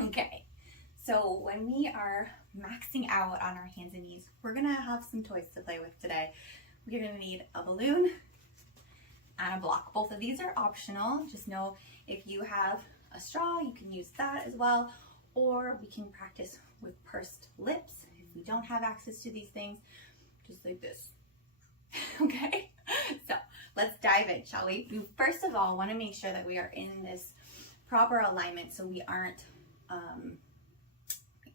Okay, so when we are maxing out on our hands and knees, we're gonna have some toys to play with today. We're gonna need a balloon and a block. Both of these are optional. Just know if you have a straw, you can use that as well, or we can practice with pursed lips if we don't have access to these things, just like this. Okay, so let's dive in, shall we? We first of all want to make sure that we are in this proper alignment so we aren't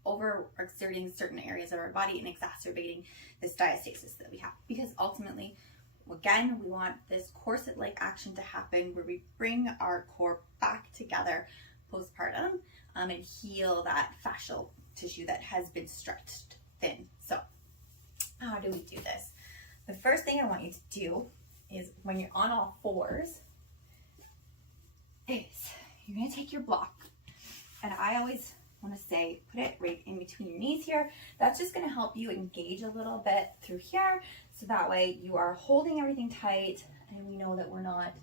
overexerting certain areas of our body and exacerbating this diastasis that we have, because ultimately, again, we want this corset-like action to happen where we bring our core back together postpartum and heal that fascial tissue that has been stretched thin. So how do we do this? The first thing I want you to do is, when you're on all fours, is you're going to take your block, and I always want to say put it right in between your knees here. That's just going to help you engage a little bit through here, so that way you are holding everything tight and we know that we're not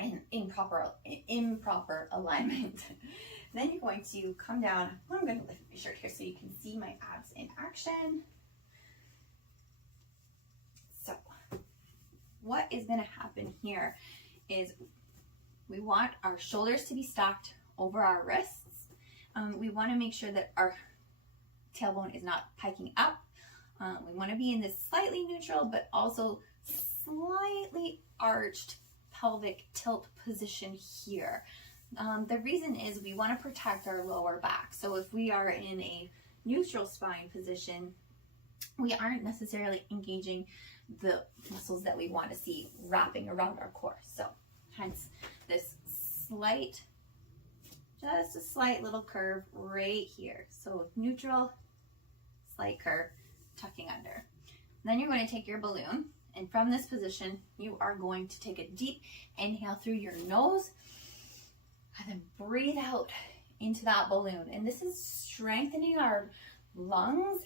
in improper alignment. Then you're going to come down. I'm going to lift my shirt here so you can see my abs in action. So what is going to happen here is we want our shoulders to be stacked over our wrists. We want to make sure that our tailbone is not piking up. We want to be in this slightly neutral but also slightly arched pelvic tilt position here. The reason is we want to protect our lower back. So if we are in a neutral spine position, we aren't necessarily engaging the muscles that we want to see wrapping around our core. So hence this slight, just a slight little curve right here. So neutral, slight curve, tucking under. And then you're going to take your balloon, and from this position, you are going to take a deep inhale through your nose and then breathe out into that balloon. And this is strengthening our lungs,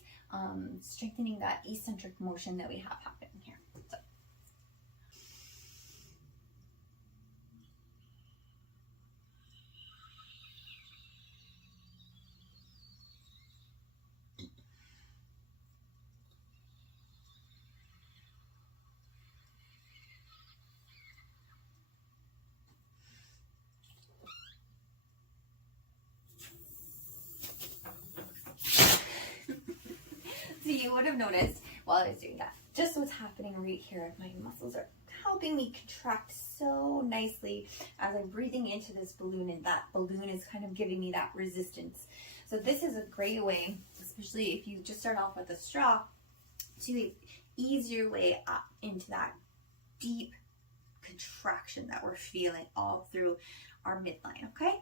strengthening that eccentric motion that we have happening here. So. So you would have noticed while I was doing that, just what's happening right here. My muscles are helping me contract so nicely as I'm breathing into this balloon, and that balloon is kind of giving me that resistance. So this is a great way, especially if you just start off with a straw, to ease your way up into that deep contraction that we're feeling all through our midline, okay?